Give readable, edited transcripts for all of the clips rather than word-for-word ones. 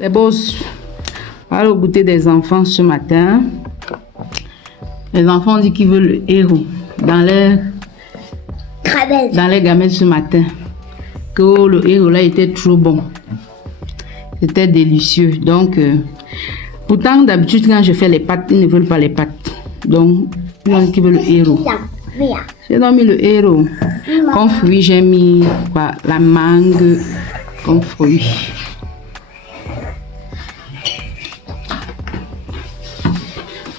Les boss, voilà le goûter des enfants ce matin. Les enfants ont dit qu'ils veulent le héros dans les gamelles ce matin. Que le héros là était trop bon. C'était délicieux. Donc, pourtant d'habitude quand je fais les pâtes, ils ne veulent pas les pâtes. Donc, ils ont dit qu'ils veulent le héros. J'ai donc mis le héros. Comme fruit, j'ai mis quoi, la mangue comme fruit.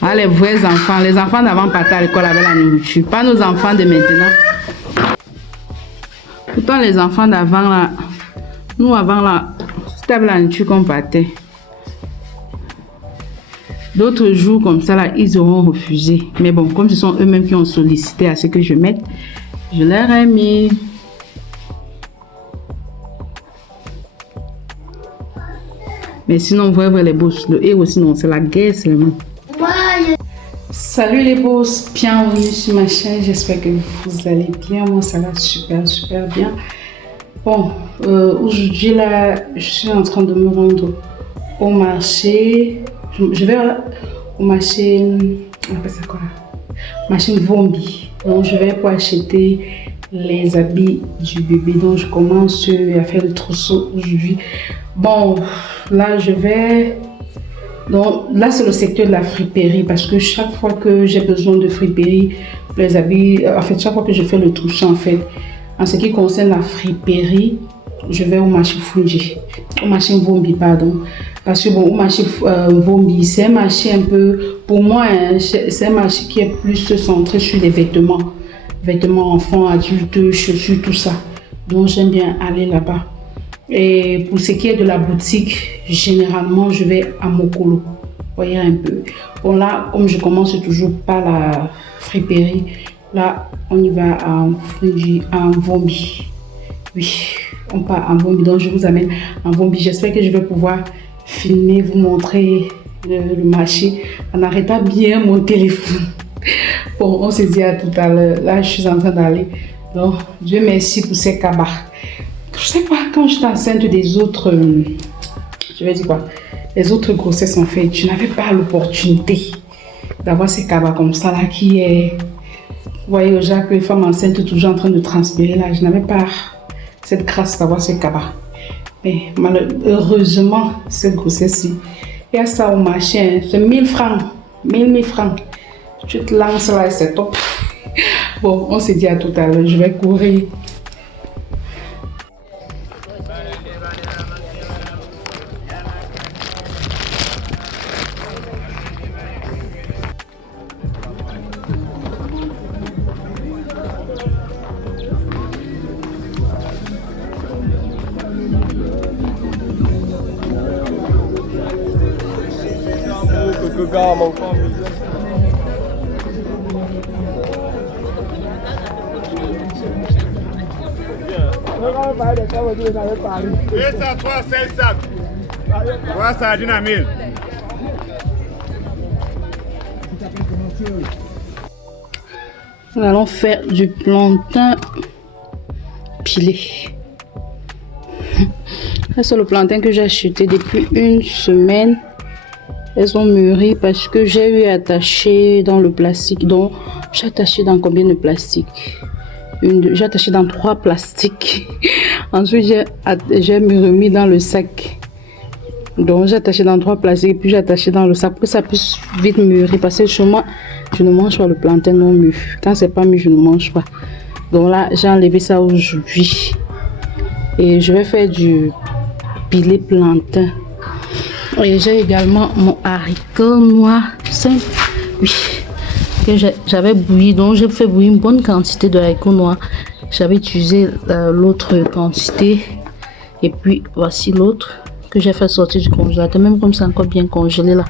Ah, les vrais enfants, les enfants d'avant partaient à l'école avec la nourriture, pas nos enfants de maintenant. Pourtant, les enfants d'avant là, nous avant là, c'était avec la nourriture qu'on partait. D'autres jours comme ça là, ils auront refusé. Mais bon, comme ce sont eux-mêmes qui ont sollicité à ce que je mette, je leur ai mis. Mais sinon, vous voyez les boss, le héros sinon, c'est la guerre seulement. Salut les boss, bienvenue sur ma chaîne, j'espère que vous allez bien, moi ça va super bien. Bon, aujourd'hui là, je suis en train de me rendre au marché, je vais au marché, on appelle ça quoi, marché Vombi. Donc je vais pour acheter les habits du bébé, donc je commence à faire le trousseau aujourd'hui. Bon, là je vais... Donc là c'est le secteur de la friperie parce que chaque fois que j'ai besoin de friperie, les habits, en fait chaque fois que je fais le trousseau en fait, en ce qui concerne la friperie, je vais au marché Fungi, au marché Vombi pardon, parce que bon au marché Vombi c'est un marché un peu, pour moi hein, c'est un marché qui est plus centré sur les vêtements enfants, adultes, chaussures, tout ça, donc j'aime bien aller là-bas. Et pour ce qui est de la boutique, généralement, je vais à Mokolo. Voyez un peu. Bon là, comme je commence toujours par la friperie, là, on y va en Vombi. Oui, on part en Vombi. Donc, je vous amène en Vombi. J'espère que je vais pouvoir filmer, vous montrer le marché en arrêtant bien mon téléphone. Bon, on se dit à tout à l'heure. Là, je suis en train d'aller. Donc, Dieu merci pour ces cabas. Je sais pas, quand j'étais enceinte des autres, je vais dire quoi, les autres grossesses en fait, je n'avais pas l'opportunité d'avoir ces cabas comme ça là qui est, vous voyez déjà que les femmes enceintes toujours en train de transpirer là, je n'avais pas cette grâce d'avoir ces cabas. Mais malheureusement, cette grossesse-ci, il y a ça au marché, hein, c'est 1000 francs, 1000 francs. Tu te lances là et c'est top. Bon, on se dit à tout à l'heure, je vais courir. Ça 3, 5 sacs. 3 sardines à 1000. Nous allons faire du plantain pilé. C'est le plantain que j'ai acheté depuis une semaine. Elles ont mûri parce que j'ai eu attaché dans le plastique. Donc, j'ai attaché dans combien de plastique? J'ai attaché dans 3 plastiques. Ensuite, j'ai remis dans le sac. Donc, j'ai attaché dans 3 plastiques et puis j'ai attaché dans le sac pour que ça puisse vite mûrir. Parce que chez moi, je ne mange pas le plantain non mûr. Quand c'est pas mûr, je ne mange pas. Donc là, j'ai enlevé ça aujourd'hui. Et je vais faire du pilé plantain. Et j'ai également mon haricot noir simple. Oui. Que j'avais bouilli, donc j'ai fait bouillir une bonne quantité de haricots noirs. J'avais utilisé l'autre quantité et puis voici l'autre que j'ai fait sortir du congélateur, même comme c'est encore bien congelé là.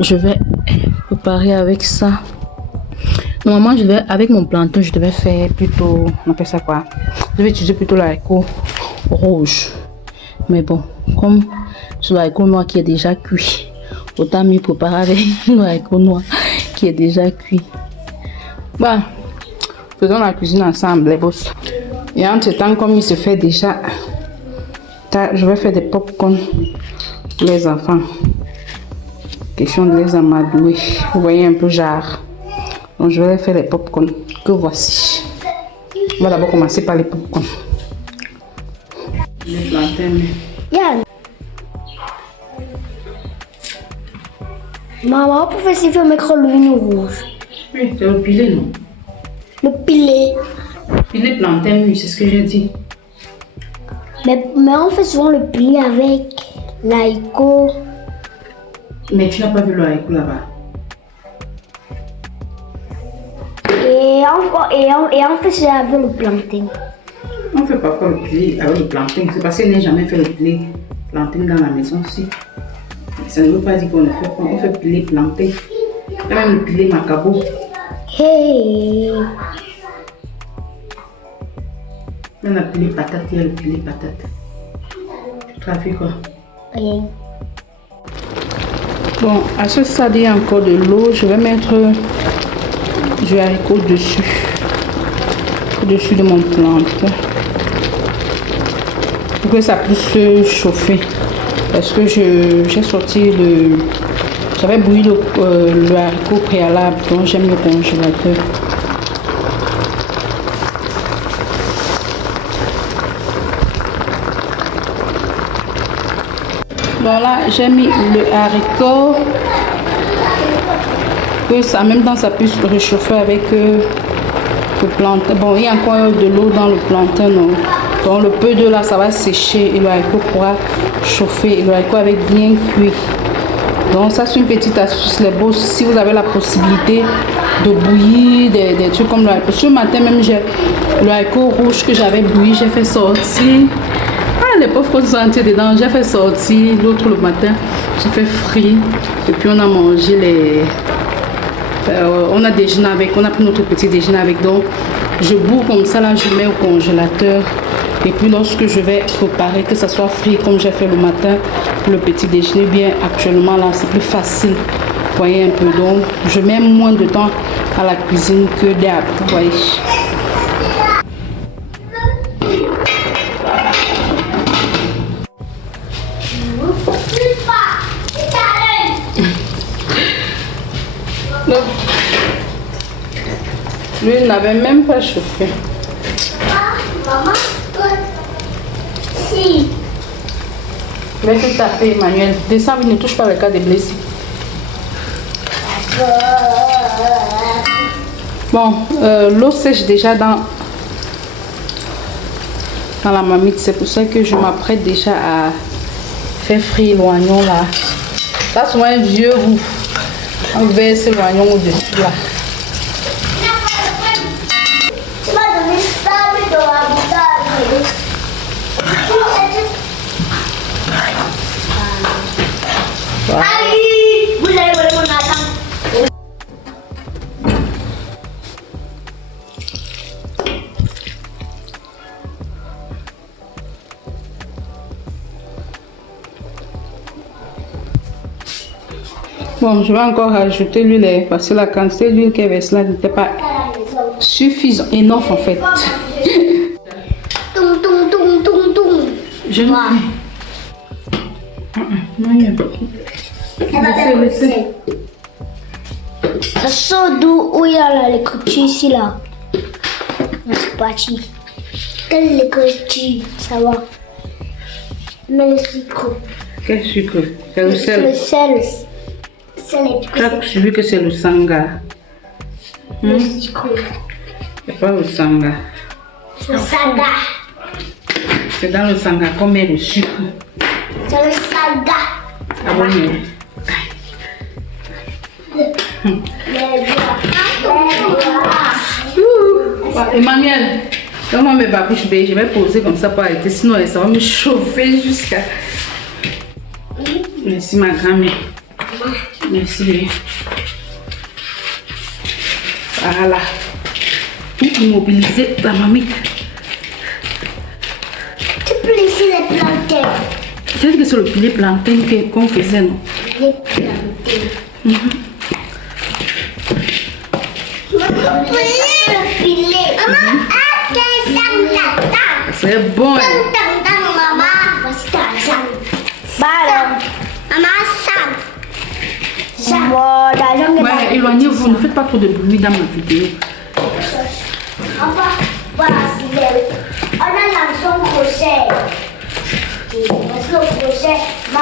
Je vais préparer avec ça. Normalement, avec mon plantain, je devais faire plutôt, on appelle ça quoi, je vais utiliser plutôt l'haricot rouge, mais bon, comme c'est l'haricot noir qui est déjà cuit, autant mieux préparer avec l'haricot noir qui est déjà cuit. Bah, faisons la cuisine ensemble les boss. Et entre temps, comme il se fait déjà, je vais faire des popcorn les enfants. Question de les amadouer. Vous voyez un peu genre. Donc je vais faire les popcorn que voici. On va d'abord commencer par les popcorn. Les plantains. Yeah. Maman, pourquoi c'est fait mettre le vin rouge? Oui, c'est le pilé, non? Le pilé. Pilé plantain, oui, c'est ce que j'ai dit. Mais on fait souvent le pilé avec l'aïko. Mais tu n'as pas vu le haricot là-bas. Et on fait ça avec le plantain. On ne fait pas faire le pilé avec le plantain. C'est parce qu'on n'a jamais fait le pilé plantain dans la maison aussi. Ça ne veut pas dire qu'on ne fait pas. On fait pilé plantain. Il y a même le pilé macabo. Hey. On a pilé patate, il y a le pilé patate. Tu as fait quoi? Rien. Bon, à ce stade, il y a encore de l'eau. Je vais mettre du haricot dessus. Au-dessus de mon plantain. Pour que ça puisse se chauffer. Parce que j'ai sorti le... J'avais bouilli le haricot préalable. Donc j'aime le congélateur. Bon là, j'ai mis le haricot. Que ça, en même temps, ça puisse réchauffer avec le plantain. Bon, il y a encore de l'eau dans le plantain, non? Donc le peu d'eau là, ça va sécher et le haricot pourra chauffer. Et le haricot avec bien cuit. Donc ça, c'est une petite astuce, les beaux. Si vous avez la possibilité de bouillir des trucs comme le haricot. Ce matin même, j'ai le haricot rouge que j'avais bouilli, j'ai fait sortir. Ah, les pauvres qu'on sont dedans, j'ai fait sortir. L'autre le matin, j'ai fait frit. Et puis on a mangé les... on a déjeuné avec, on a pris notre petit déjeuner avec. Donc je bourre comme ça là, je mets au congélateur. Et puis lorsque je vais préparer, que ça soit frit comme j'ai fait le matin, le petit déjeuner, bien actuellement là, c'est plus facile. Vous voyez un peu, donc je mets moins de temps à la cuisine que d'hab. Vous voyez. Donc, lui n'avait même pas chauffé. Maman, si. Je vais te taper, Emmanuel. Descends, ne touche pas le cas des blessés. Bon, l'eau sèche déjà dans la marmite. C'est pour ça que je m'apprête déjà à faire frire l'oignon là. Ça, c'est un vieux roux. On verse l'oignon au-dessus là. Tu m'as donné ça, mais dans la bouteille. Allez, vous allez voir mon attente. Bon, je vais encore rajouter l'huile parce que la quantité d'huile qui est versée là n'était pas suffisante, énorme en fait. Toum, toum, toum, toum, toum. Je ne laissez. Ça sort d'où? Où il y a l'écriture ici là? C'est parti. Quelle écriture? Ça va. Mais le sucre. Quel sucre? C'est le Le sel. sel. C'est les Tu as suivi que c'est le sanga. Le sucre. C'est pas le sanga. Le saga. C'est dans le sanga qu'on met le sucre. C'est le saga. Ah bon, mais... Emmanuel, donne-moi mes babouches bébé, je vais poser comme ça pour arrêter, sinon ça va me chauffer jusqu'à... Merci ma grand-mère. Merci bébé. Voilà. Pour immobiliser la mamie. Tu peux laisser les plantains. J'ai dit que c'est le pilé plantain qu'on faisait, non? Les plantains. Le filet. Maman, C'est bon. maman. Voici ta jambe. Maman, ça. Voilà, Ouais, éloignez-vous, ne faites pas trop de bruit dans ma vidéo. Enfin, voilà, c'est elle. On a l'hameçon crochet. Parce que le crochet, ma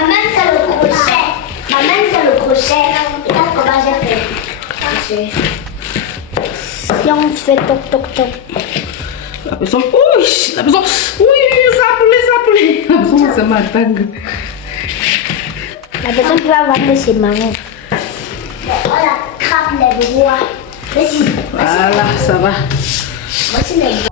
main c'est le crochet. Ma main c'est le crochet. Regarde comment j'ai fait. Si on fait toc toc toc. La personne, oui, la personne, oui, ça plaît. La personne, ça m'attaque. La personne qui va vendre ses mamans. On la crape les doigts. Vas-y. Voilà, ça va. Voici les doigts.